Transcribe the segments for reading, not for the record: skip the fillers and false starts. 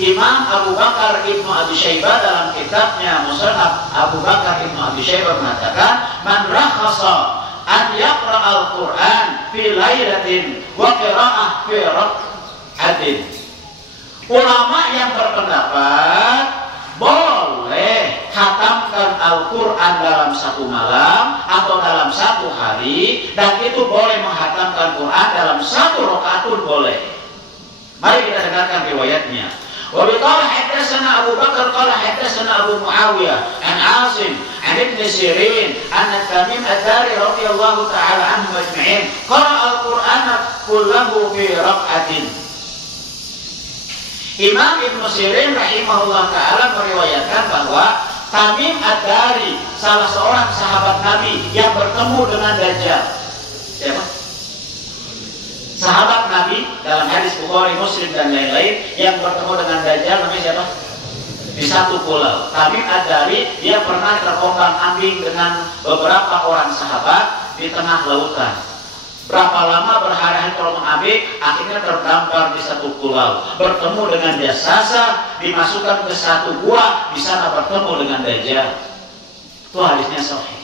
Imam Abu Bakar Ibnu Abi Syaibah dalam kitabnya Musannaf Abu Bakar Ibnu Abi Syaibah mengatakan, man rakhasa an yaqra al-Qur'an fi lailatin wa qira'ah fi rak'atin. Ulama yang berpendapat boleh khatamkan Al-Quran dalam satu malam atau dalam satu hari, dan itu boleh menghatamkan Quran dalam satu rakaat pun boleh. Mari kita dengarkan riwayatnya. Wa biqala hadatsana Abu Bakar qala hadatsana Abu Muawiyah an Asim an Ibn Sirin an Tamim Ad-Dari radhiyallahu ta'ala anhu ajma'in qara al-Qur'ana kullahu fi rak'atin. Imam Ibn Sirin rahimahullah ta'ala meriwayatkan bahwa Tamim Ad-Dari, salah seorang sahabat Nabi yang bertemu dengan Dajjal. Siapa? Sahabat Nabi dalam hadis Bukhari, Muslim dan lain-lain yang bertemu dengan Dajjal namanya siapa? Di satu pulau. Tamim Ad-Dari dia pernah terombang-ambing dengan beberapa orang sahabat di tengah lautan. Berapa lama berhari-hari terombang-ambing, akhirnya terdampar di satu pulau. Bertemu dengan Jasasa, dimasukkan ke satu gua, di sana bertemu dengan Dajjal. Itu hadisnya sahih.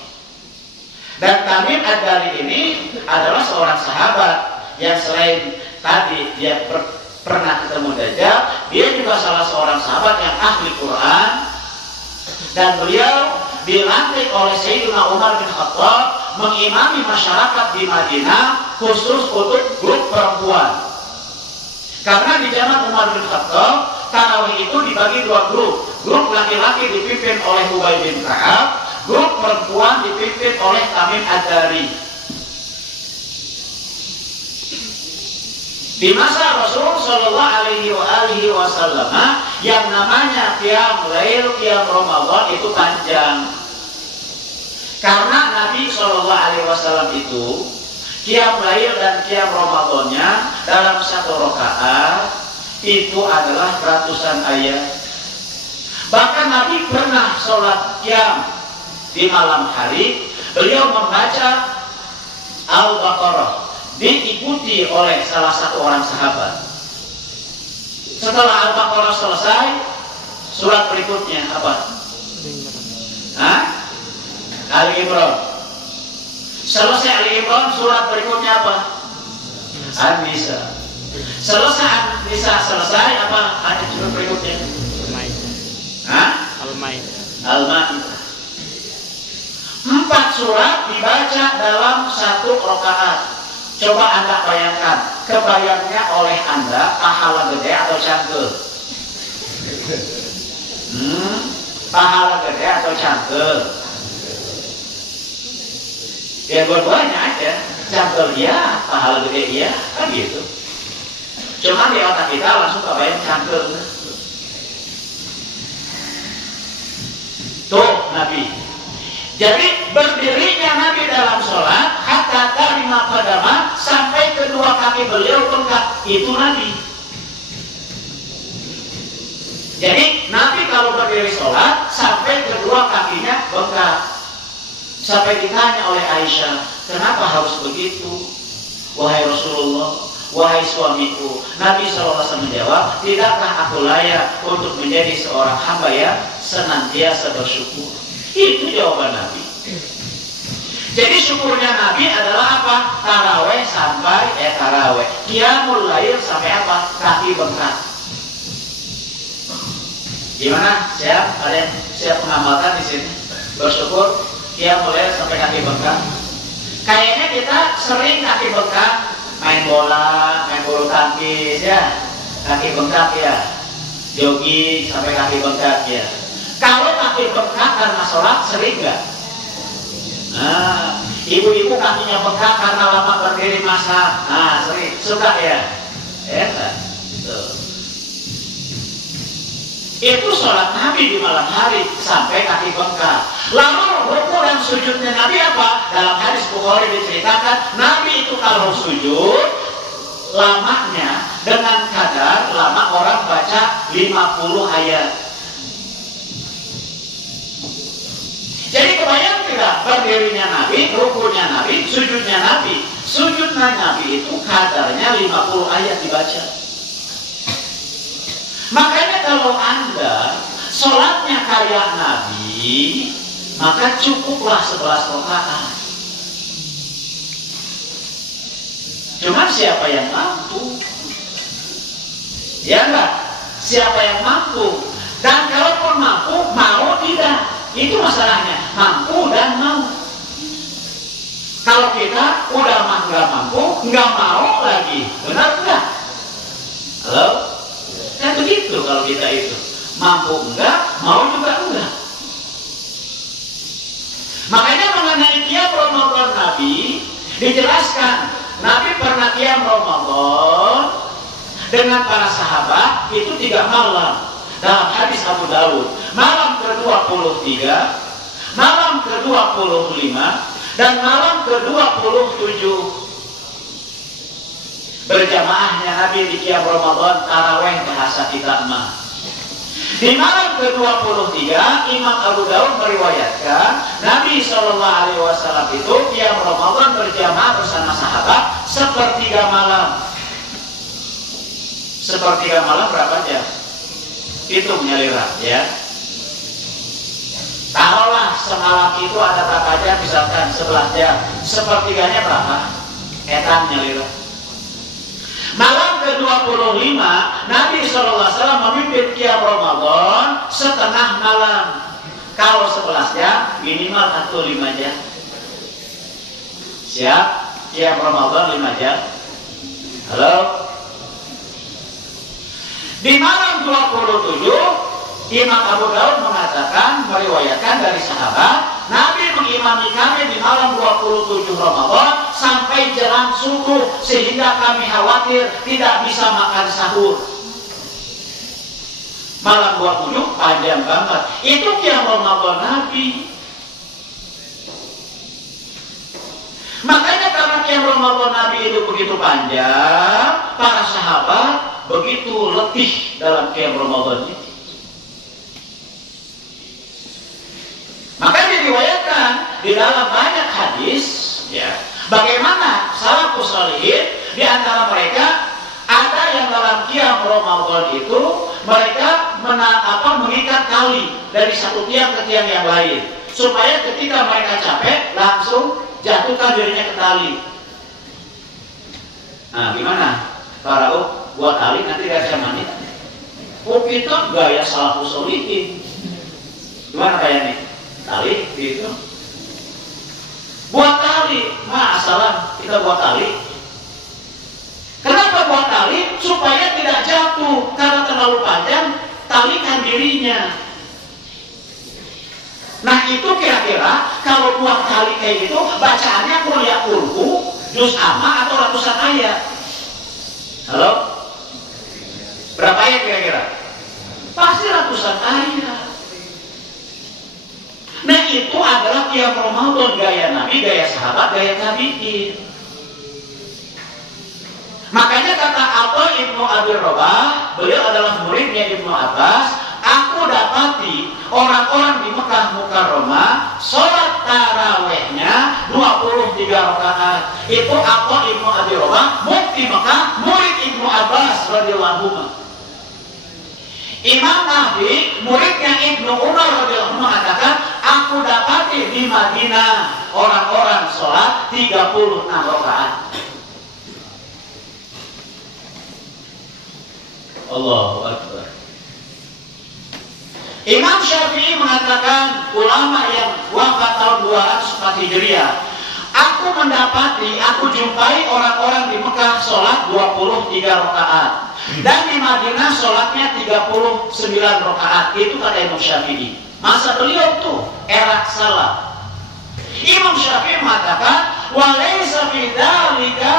Dan Tamim Ad-Dari ini adalah seorang sahabat yang selain tadi dia pernah ketemu Dajjal, dia juga salah seorang sahabat yang ahli Quran, dan beliau dilantik oleh Sayyidina Umar bin Khattab mengimami masyarakat di Madinah, khusus untuk grup perempuan. Karena di zaman Umar bin Khattab, tarawih itu dibagi dua grup. Grup laki-laki dipimpin oleh Ubay bin Ka'ab, grup perempuan dipimpin oleh Tamim Ad-Dari. Di masa Rasul Shallallahu Alaihi Wasallam yang namanya qiyam lail, qiyam Ramadan itu panjang. Karena Nabi Shallallahu Alaihi Wasallam itu qiyam lail dan qiyam Ramadannya dalam satu rakaat itu adalah ratusan ayat. Bahkan Nabi pernah sholat qiyam di malam hari, beliau membaca Al-Baqarah, diikuti oleh salah satu orang sahabat. Setelah Al-Baqarah selesai, surat berikutnya apa? Ali Imran. Selesai Ali Imran, surat berikutnya apa? An-Nisa. Selesai An-Nisa selesai, apa? Ada surat berikutnya? Al-Maidah. 4 surat dibaca dalam satu rakaat. Coba Anda bayangkan, kebayangnya oleh Anda pahala gede atau cangkel? Pahala gede atau cangkel? Ya dua-duanya aja. Cangkel ya, pahala gede ya, kan gitu. Cuma di otak kita langsung kebayang cangkel. Tuh Nabi. Jadi berdirinya Nabi dalam sholat hatta tarima qadama, sampai kedua kaki beliau bengkak, itu Nabi. Jadi Nabi kalau berdiri sholat sampai kedua kakinya bengkak. Sampai ditanya oleh Aisyah, kenapa harus begitu? Wahai Rasulullah, wahai suamiku. Nabi SAW menjawab, tidakkah aku layak untuk menjadi seorang hamba yang senantiasa bersyukur? Itu jawaban Nabi. Jadi syukurnya Nabi adalah apa? Taraweh sampai taraweh. Qiyamul lail sampai apa? Kaki bengkak. Gimana? Siap? Ada yang siap mengamalkan di sini? Bersyukur qiyamul lail sampai kaki bengkak. Kayaknya kita sering kaki bengkak, main bola, main bulu tangkis ya, kaki bengkak ya, jogging sampai kaki bengkak ya. Kalau kaki bengkak karena sholat sering nggak? Nah, ibu-ibu kakinya bengkak karena lama berdiri masak. Nah, sering, suka ya? Enak. Itu sholat Nabi di malam hari sampai kaki bengkak. Lalu rukuk dan sujudnya Nabi apa? Dalam hadis Bukhari diceritakan, Nabi itu kalau sujud lamanya dengan kadar lama orang baca 50 ayat. Jadi kebayang tidak berdirinya Nabi, rukunya Nabi, sujudnya Nabi. Sujudnya Nabi itu kadarnya 50 ayat dibaca. Makanya kalau Anda sholatnya kayak Nabi, maka cukuplah 11 rakaat. Cuman siapa yang mampu? Ya enggak? Siapa yang mampu? Dan kalaupun mampu, mau tidak? Itu masalahnya, mampu dan mau. Kalau kita udah nggak mampu, nggak mau lagi, benar nggak? Halo? Kan begitu kalau kita itu, mampu enggak, mau juga enggak. Makanya mengenai qiyam Ramadan Nabi dijelaskan, Nabi pernah qiyam Ramadan dengan para sahabat itu 3 malam. Dalam hadis Abu Dawud, malam ke-23, malam ke-25, dan malam ke-27. Berjamaahnya Nabi di qiyam Ramadan tarawih bahasa kita mah. Di malam ke-23, Imam Abu Dawud meriwayatkan Nabi SAW itu qiyam Ramadan berjamaah bersama sahabat sepertiga malam. Sepertiga malam berapa jam? Itu menyelira, ya. Taruhlah semalam itu ada berapa jam, misalkan 11 jam. Sepertiganya berapa? Etan menyelira. Malam ke-25, Nabi SAW memimpin qiyam Ramadan setengah malam. Kalau 11 jam, minimal atau 5 jam. Siap? Qiyam Ramadan 5 jam. Halo? Di malam 27, Imam Abu Dawud mengatakan, meriwayatkan dari sahabat, Nabi mengimami kami di malam 27 Ramadan sampai jelang subuh, sehingga kami khawatir tidak bisa makan sahur. Malam 27 panjang banget. Itu qiyam Ramadan Nabi. Makanya karena qiyam Ramadan Nabi itu begitu panjang, para sahabat begitu letih dalam qiyam Ramadan ini. Maka diriwayatkan di dalam banyak hadis, ya, bagaimana salafus shalihin di antara mereka ada yang dalam qiyam Ramadan itu mereka mengikat tali dari satu tiang ke tiang yang lain, supaya ketika mereka capek langsung jatuhkan dirinya ke tali. Nah, gimana? Para buat tali nanti gak bisa mandi. Kita gaya salafus shalihin. Gimana kayaknya? Tali gitu. Buat tali, masalah kita buat tali. Kenapa buat tali? Supaya tidak jatuh, karena terlalu panjang, talikan dirinya. Nah itu kira-kira kalau buat tali kayak gitu, bacaannya kuliah ulku, juz amma atau ratusan ayat. Halo? Berapa ayat kira-kira? Pasti ratusan ayat. Nah itu adalah qiyam Ramadan gaya Nabi, gaya sahabat, gaya tabi'in. Makanya kata Atha Ibnu Abi Rabah, beliau adalah muridnya Ibnu Abbas, aku dapati orang-orang di Mekah Mukarramah sholat tarawehnya 23 rakaat. Itu Atha Ibnu Abi Rabah, mufti Mekah, murid Ibnu Abbas radhiyallahu anhu. Imam Nabi, muridnya Ibnu Umar radhiyallahu anhu mengatakan, aku dapati di Madinah orang-orang sholat 36 rakaat. Allahu Akbar. Imam Syafi'i mengatakan, ulama yang wafat tahun 204 Hijriah, aku mendapati, aku jumpai orang-orang di Mekah sholat 23 rakaat. Dan di Madinah sholatnya 39 rakaat. Itu kata Imam Syafi'i. Masa beliau tuh era salaf. Imam Syafi'i mengatakan, walaysa fi dzalika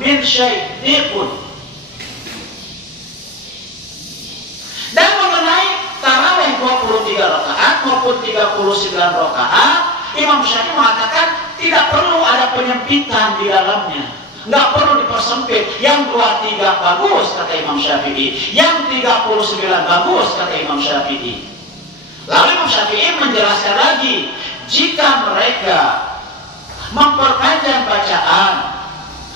min syai'un. Dan mengenai tarawih 23 rakaat maupun 39 rakaat, Imam Syafi'i mengatakan tidak perlu ada penyempitan di dalamnya. Nggak perlu dipersempit. Yang 23 bagus kata Imam Syafi'i, yang 39 bagus kata Imam Syafi'i. Lalu Imam Syafi'i menjelaskan lagi, jika mereka memperpanjang bacaan,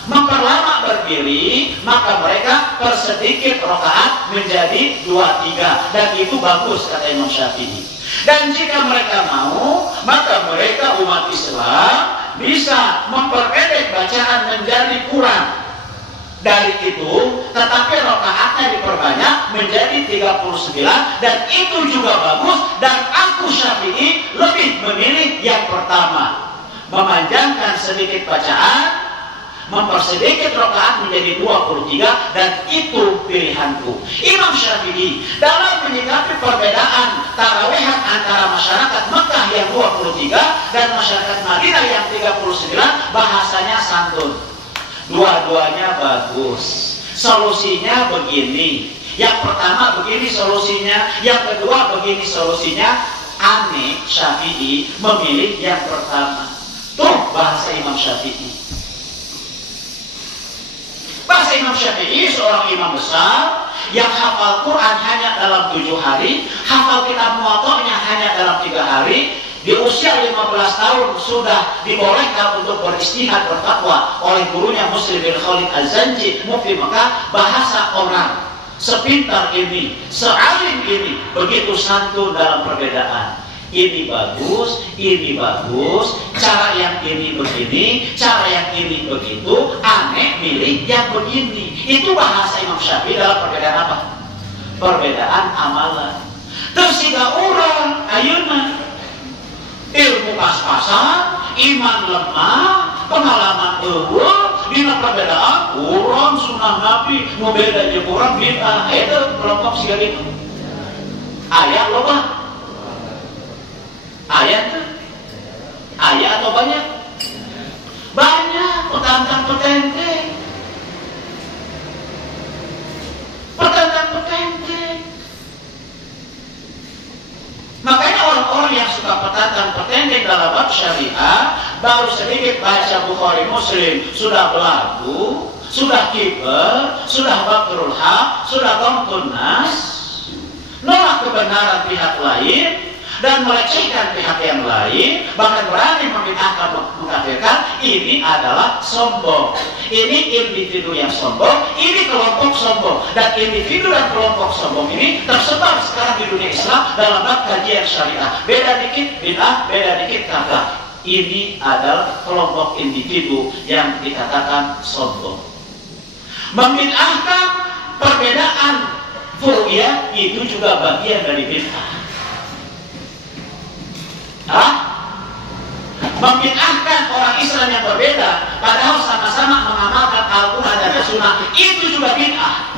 memperlama berdiri, maka mereka persedikit rakaat menjadi 2-3, dan itu bagus kata Imam Syafi'i. Dan jika mereka mau, maka mereka umat Islam bisa memperpendek bacaan menjadi kurang dari itu, tetapi rakaatnya diperbanyak menjadi 39, dan itu juga bagus. Dan aku Syafi'i lebih memilih yang pertama, memanjangkan sedikit bacaan, mempersedikit rakaat menjadi 23, dan itu pilihanku. Imam Syafi'i dalam menyikapi perbedaan tarawehan antara masyarakat Mekah yang 23 dan masyarakat Madinah yang 39, bahasanya santun. Dua-duanya bagus. Solusinya begini. Yang pertama begini solusinya, yang kedua begini solusinya. Aneh Syafi'i memilih yang pertama. Tuh bahasa Imam Syafi'i. Bahasa Imam Syafi'i seorang imam besar yang hafal Quran hanya dalam 7 hari, hafal kitab Muwatta'nya hanya dalam 3 hari. Di usia 15 tahun sudah dibolehkan untuk beristihad berfatwa oleh gurunya Muslim bin Khalid Az-Zanji, mufti Mekah. Bahasa orang sepintar ini, sealim ini, begitu santun dalam perbedaan. Ini bagus, cara yang ini begini, cara yang ini begitu, aneh milih yang begini. Itu bahasa Imam Syafi'i dalam perbedaan apa? Perbedaan amalan. Terus jika orang ayeuna ilmu pas-pasan, iman lemah, pengalaman eueuh, dina perbedaan urang sunnah Nabi nu beda jeung urang bid'ah. Eta kelompok siga kitu. Aya loba? Aya teh? Aya atau banyak? Banyak petantang petenteng. Petantang petenteng. Makanya orang-orang yang suka petantang petenteng dalam bab syariah baru sedikit baca Bukhari Muslim sudah belagu, sudah kibar, sudah bakrul haq, sudah ghamtun nas, nolak kebenaran pihak lain dan melecehkan pihak yang lain, bahkan berani membid'ahkan, mengkafirkan. Ini adalah sombong. Ini individu yang sombong, ini kelompok sombong, dan individu dan kelompok sombong ini tersebar sekarang di dunia Islam dalam bab kajian syariah. Beda dikit bid'ah, beda dikit kafir. Ini adalah kelompok individu yang dikatakan sombong. Membid'ahkan perbedaan furu'iyah itu juga bagian dari bid'ah. Membid'ahkan orang Islam yang berbeda padahal sama-sama mengamalkan Al-Quran dan Sunnah, itu juga bid'ah.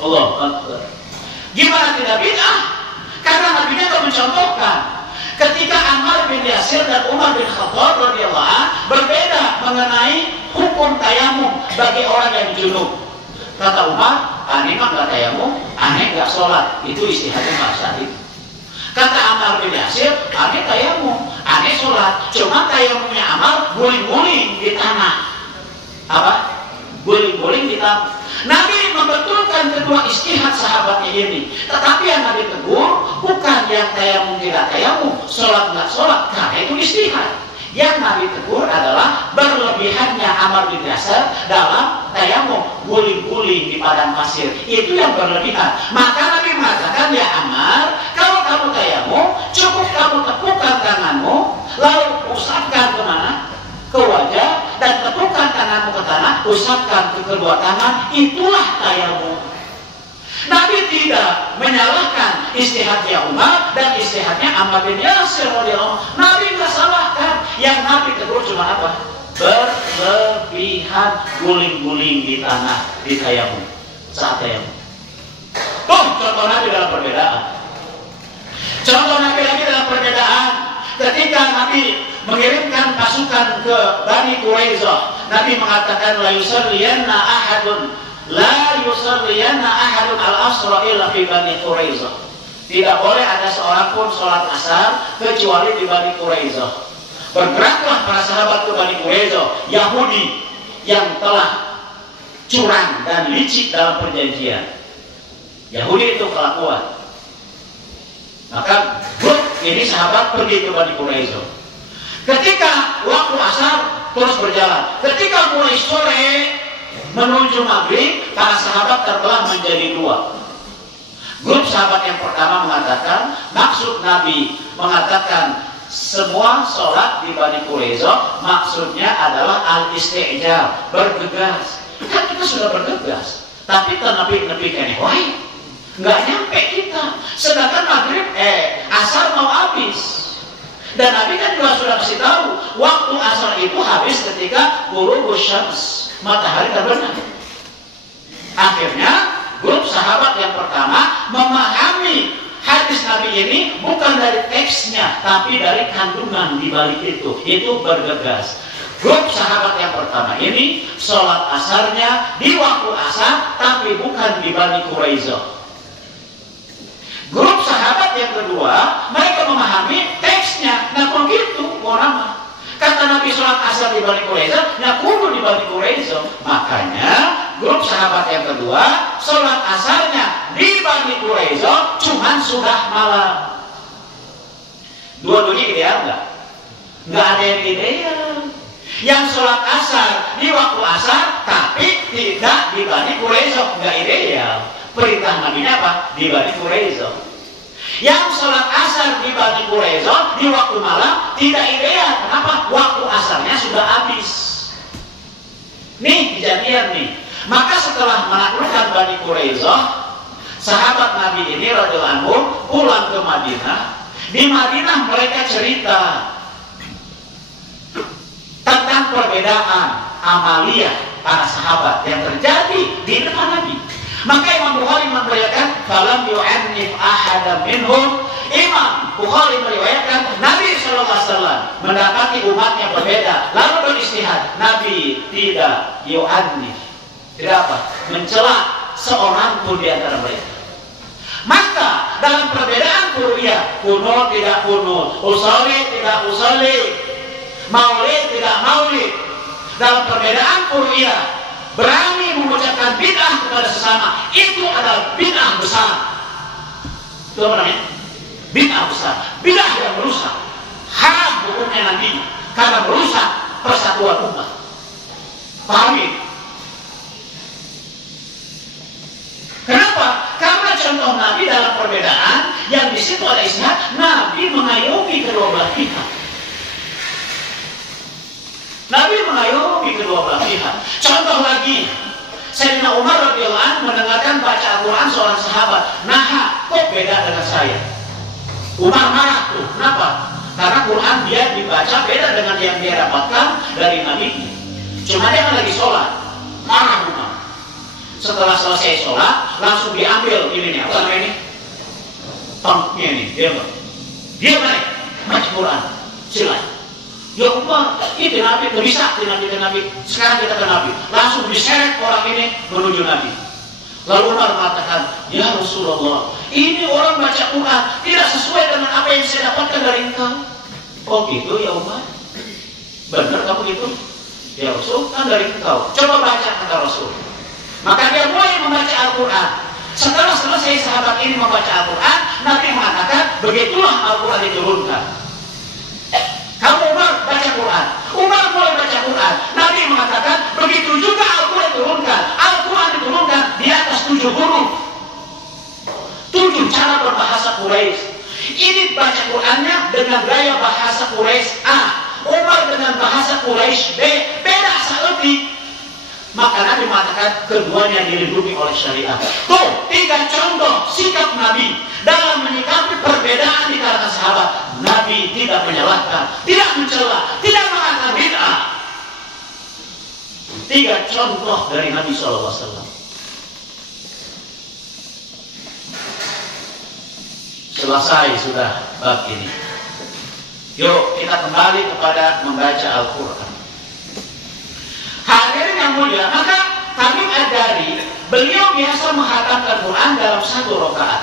Allah Akbar. Gimana tidak bid'ah? Karena Nabi itu mencontohkan ketika Ammar bin Yasir dan Umar bin Khattab radhiyallahu anhu berbeda mengenai hukum tayamum bagi orang yang junub. Kata Umar, aneh mah nggak tayamum, aneh nggak sholat. Itu istihadnya masa itu. Kata Ammar bin Yasir, aneh tayamum, aneh sholat. Cuma tayamumnya Ammar guling-guling di tanah. Apa? Guling-guling di tanah. Nabi membetulkan kedua istihad sahabatnya ini. Tetapi yang Nabi tegur bukan yang tayamum tidak tayamum, sholat nggak sholat, karena itu istihad. Yang Nabi tegur adalah berlebihannya Ammar bin Yasir dalam tayamum, guling-guling di padang pasir. Itu yang berlebihan. Maka Nabi mengatakan, ya Ammar, kalau kamu tayamum, cukup kamu tepukkan tanganmu, lalu usapkan kemana? Ke wajah, dan tepukkan tanganmu ke tanah, usapkan ke kedua tangan. Itulah tayamum. Nabi tidak menyalahkan istihadnya Umar dan istihadnya Ammar bin Yasir radhiyallahu anhu. Nabi tidak salahkan. Yang Nabi tegur cuma apa? Berlebihan, guling-guling di tanah, di tayamum, saat tayamum. Tuh contoh Nabi dalam perbedaan. Contoh Nabi lagi dalam perbedaan. Ketika Nabi mengirimkan pasukan ke Bani Quraisyah, Nabi mengatakan la yusalliyanna ahadun al-asra illa fi Bani Quraisyah. Tidak boleh ada seorang pun sholat asar kecuali di Bani Quraisyah. Bergeraklah para sahabat ke Bani Quraisyah, Yahudi yang telah curang dan licik dalam perjanjian. Yahudi itu kelakuan. Maka ini sahabat pergi ke Bani Quraisyah. Ketika waktu asar terus berjalan. Ketika mulai sore menuju maghrib, para sahabat terbelah menjadi dua. Grup sahabat yang pertama mengatakan, maksud Nabi mengatakan semua sholat di Bani Quraisyah maksudnya adalah al-isti'jal, bergegas. Kan kita sudah bergegas, tapi nepi kene wae, nggak nyampe kita. Sedangkan maghrib asar mau habis. Dan Nabi kan juga sudah kasih tahu waktu asar itu habis ketika ghurubus syams, matahari terbenam. Akhirnya grup sahabat yang pertama memahami hadis Nabi ini bukan dari teksnya, tapi dari kandungan di balik itu bergegas. Grup sahabat yang pertama ini sholat asarnya di waktu asar, tapi bukan di Bani Quraisyah. Grup sahabat yang kedua, mereka memahami teksnya. Nah kok gitu, orang kata Nabi sholat asar di Bani Quraisyah, nah kudu di Bani Quraisyah. Makanya grup sahabat yang kedua, sholat asarnya di Bani Quraisyah, cuman sudah malam. Dua-duanya ideal nggak? Nggak ada yang ideal. Yang sholat asar di waktu asar, tapi tidak di Bani Quraisyah, nggak ideal. Perintah Nabi apa? Di Bani Quraisyah. Yang sholat asar di Bani Quraisyah di waktu malam tidak ideal. Kenapa? Waktu asarnya sudah habis. Nih kejadian nih. Maka setelah menaklukkan Bani Quraisyah, sahabat Nabi ini radhiyallahu anhu pulang ke Madinah. Di Madinah mereka cerita tentang perbedaan amaliyah para sahabat yang terjadi di depan Nabi. Maka Imam Bukhari meriwayatkan falam yu'annif ahadam minhum. Imam Bukhari meriwayatkan Nabi SAW mendapati umatnya berbeda lalu beristihad. Nabi tidak yu'annif, tidak apa? Mencela seorang pun di antara mereka. Maka dalam perbedaan kuru'iyah, kunut tidak kunut, usolli tidak usolli, maulid tidak maulid, dalam perbedaan kuru'iyah berani mengucapkan bid'ah kepada sesama, itu adalah bid'ah besar. Itu apa namanya? Bid'ah besar. Bid'ah yang merusak. Haram hukumnya nanti karena merusak persatuan umat. Pahami? Kenapa? Karena contoh Nabi dalam perbedaan yang di situ ada istihad, Nabi mengayomi kedua belah pihak. Nabi mengayomi kedua belah pihak. Contoh lagi, Sayyidina Umar radhiyallahu anhu mendengarkan baca Al-Quran seorang sahabat. Nah, kok beda dengan saya? Umar marah tuh. Kenapa? Karena Quran dia dibaca beda dengan yang dia dapatkan dari Nabi. Cuma dia kan lagi sholat. Marah Umar. Setelah selesai sholat, langsung diambil ininya. Apa namanya ini? Tongknya ini. Dia balik. Baca Quran. Silakan. Ya Umar, itu Nabi, bisa ke Nabi. Sekarang kita ke Nabi. Langsung diseret orang ini menuju Nabi. Lalu Umar mengatakan, ya Rasulullah, ini orang baca Quran tidak sesuai dengan apa yang saya dapatkan dari engkau. Oh gitu ya Umar? Benar kamu gitu? Ya Rasul, kan dari engkau. Coba baca kata Rasul. Maka dia mulai membaca Al-Quran. Setelah selesai sahabat ini membaca Al-Quran, Nabi mengatakan, begitulah Al-Quran diturunkan. Kamu Umar baca Quran. Umar mulai baca Quran. Nabi mengatakan begitu juga Al-Quran diturunkan. Al-Quran diturunkan di atas 7 huruf. 7 cara berbahasa Quraisy. Ini baca Qurannya dengan gaya bahasa Quraisy A. Umar dengan bahasa Quraisy B. Beda seperti. Maka Nabi mengatakan keduanya dilindungi oleh syariat. Tuh 3 contoh sikap Nabi dalam menyikapi perbedaan di kalangan sahabat. Nabi tidak menyalahkan, tidak mencela, tidak mengatakan bid'ah. 3 contoh dari Nabi SAW. Selesai sudah bab ini. Yuk kita kembali kepada membaca Al-Quran. Hadirin yang mulia, maka Tamim Ad-Dari beliau biasa menghatamkan Quran dalam 1 rakaat.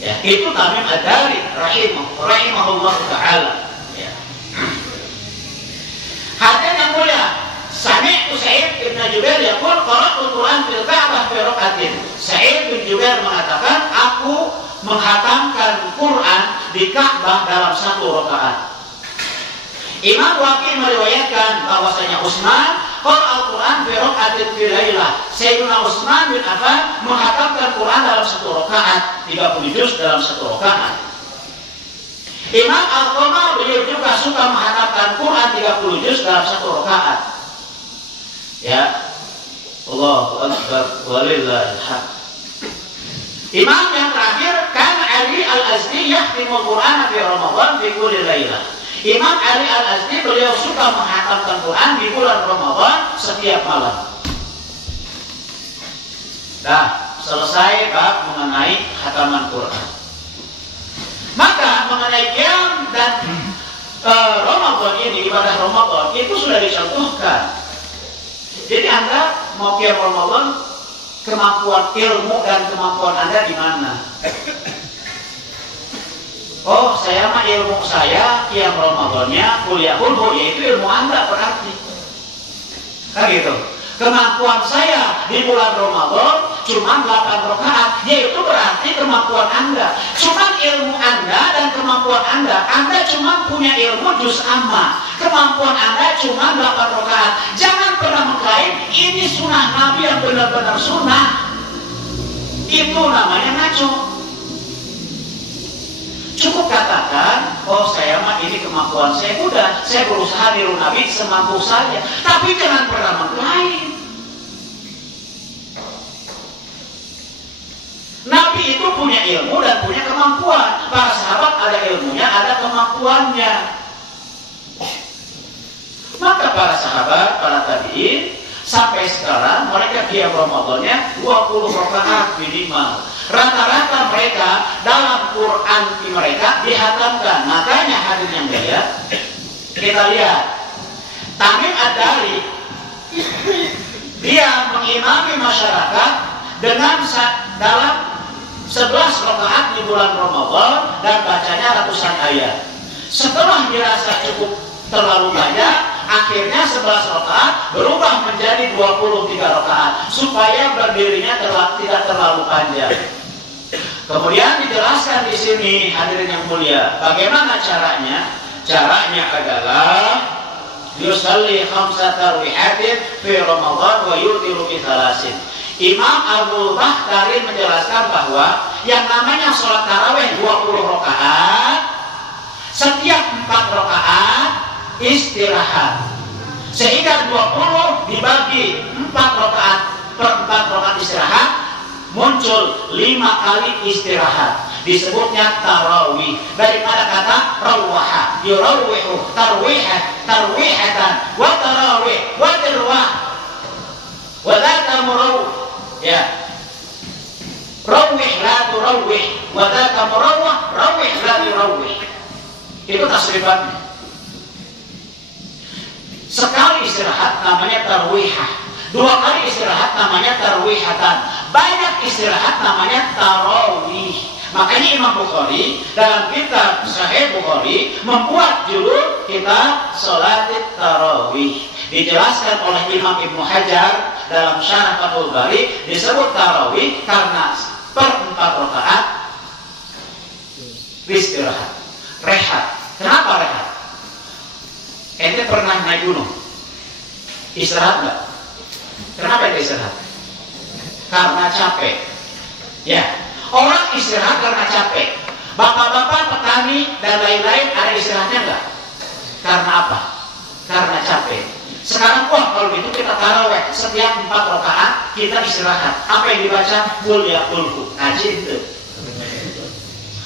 Ya, itu Tamim Ad-Dari rahimahullah ta'ala. Ya. Hadirin yang mulia, Sami'tu Sa'id bin Jubair yaqul qara'tul Quran fil Ka'bah fi raka'atin. Sa'id bin Jubair mengatakan, aku menghatamkan Quran di Ka'bah dalam 1 rakaat. Imam Waqi meriwayatkan bahwasanya Utsman qara al-Qur'an fi raka'atin fi lailah. Sayyidina Utsman bin Affan menghatamkan Quran dalam satu rakaat, 30 juz dalam satu rakaat. Imam Al-Qamah beliau juga suka menghatamkan Quran 30 juz dalam satu rakaat. Ya. Allahu akbar walillahil hamd. Imam yang terakhir kan Ali Al-Azdi yahtimul Quran fi Ramadan fi kulli lailah. Imam Ali Al-Azdi beliau suka menghatamkan Quran di bulan Ramadan setiap malam. Nah, selesai bab mengenai khataman Quran. Maka mengenai qiyam dan Ramadan ini, ibadah Ramadan itu sudah dicontohkan. Jadi Anda mau qiyam Ramadan, kemampuan ilmu dan kemampuan Anda di mana? Oh, saya mah ilmu saya qiyam Ramadannya kuliah ulhu, yaitu ilmu Anda berarti. Kan gitu. Kemampuan saya di bulan Ramadan cuma 8 rakaat, yaitu berarti kemampuan Anda. Cuma ilmu Anda dan kemampuan Anda cuma punya ilmu juz amma. Kemampuan Anda cuma 8 rakaat. Jangan pernah mengklaim ini sunnah Nabi yang benar-benar sunnah. Itu namanya ngaco. Cukup katakan, oh saya mah ini kemampuan saya, udah saya berusaha niru Nabi semampu saya. Tapi jangan pernah mengklaim. Nabi itu punya ilmu dan punya kemampuan. Para sahabat ada ilmunya, ada kemampuannya. Maka para sahabat, para tabi'in, sampai sekarang mereka qiyam Ramadannya 20 rakaat minimal. Rata-rata mereka dalam Quran mereka dihatamkan. Makanya hadir yang mulia, kita lihat Tamim Ad-Dari, dia mengimami masyarakat dengan dalam 11 rakaat di bulan Ramadan dan bacanya ratusan ayat. Setelah dirasa cukup terlalu banyak, akhirnya 11 rakaat berubah menjadi 23 rakaat supaya berdirinya tidak terlalu panjang. Kemudian dijelaskan di sini hadirin yang mulia, bagaimana caranya? Caranya adalah yusalli khamsa tarwihatin fi Ramadan wa yutiru bi thalasin. Imam Abu Bakhtari menjelaskan bahwa yang namanya sholat tarawih 20 rakaat, setiap 4 rakaat istirahat. Sehingga 20 dibagi 4 rakaat per 4 rakaat istirahat, muncul 5 kali istirahat. Disebutnya tarawih. Daripada kata rawaha, yurawwihu, tarwihatan, wa tarawih, wa tirwah, wa la tamurawih. Ya. Rawih la turawih, wa la tamurawah, rawih la turawih. Itu tasrifannya. Sekali istirahat namanya tarwihah, 2 kali istirahat namanya tarwihatan, banyak istirahat namanya tarawih. Makanya Imam Bukhari dalam kitab Sahih Bukhari membuat judul kitab Sholatit Tarawih. Dijelaskan oleh Imam Ibnu Hajar dalam Syarah Fathul Bari, disebut tarawih karena per 4 rakaat istirahat, rehat. Kenapa rehat? Ente pernah naik gunung? Istirahat nggak? Kenapa ente istirahat? Karena capek. Ya, orang istirahat karena capek. Bapak-bapak petani dan lain-lain ada istirahatnya nggak? Karena apa? Karena capek. Sekarang kalau gitu kita tarawih setiap 4 rakaat kita istirahat. Apa yang dibaca? Qul ya qulhu. Ngaji itu.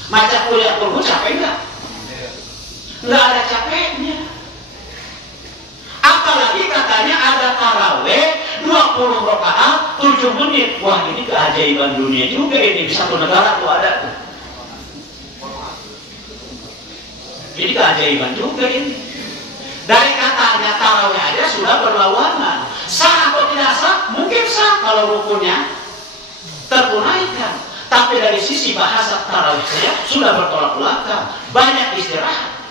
Baca qul ya qulhu capek nggak? Nggak ada capeknya. Apalagi katanya ada tarawih 20 rakaat 7 menit. Wah, ini keajaiban dunia juga ini. Di satu negara tuh ada tuh. Ini keajaiban juga ini. Dari katanya tarawih aja sudah berlawanan. Sah atau tidak sah? Mungkin sah kalau rukunnya tertunaikan. Tapi dari sisi bahasa tarawih saya sudah bertolak belakang. Banyak istirahat.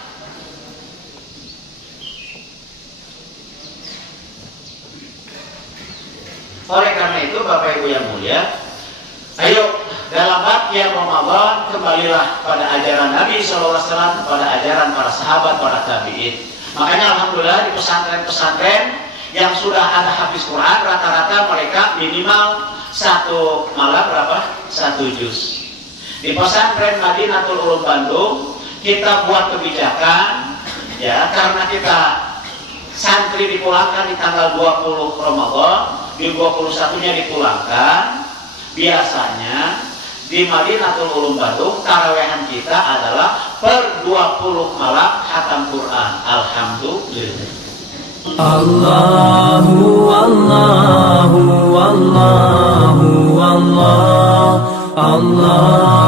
Oleh karena itu Bapak Ibu yang mulia, ayo dalam bab yang Ramadan kembalilah pada ajaran Nabi SAW, pada ajaran para sahabat, para tabi'in. Makanya alhamdulillah di pesantren-pesantren yang sudah ada hafiz Quran, rata-rata mereka minimal satu malam berapa? 1 juz. Di pesantren Madinatul Ulum Bandung kita buat kebijakan, ya, karena kita santri dipulangkan di tanggal 20 Ramadan, di 21-nya dipulangkan. Biasanya di Madinatul Ulum Bandung tarawehan kita adalah per 20 malam khatam Quran. Alhamdulillah. Allahu Allahu Allahu Allah Allah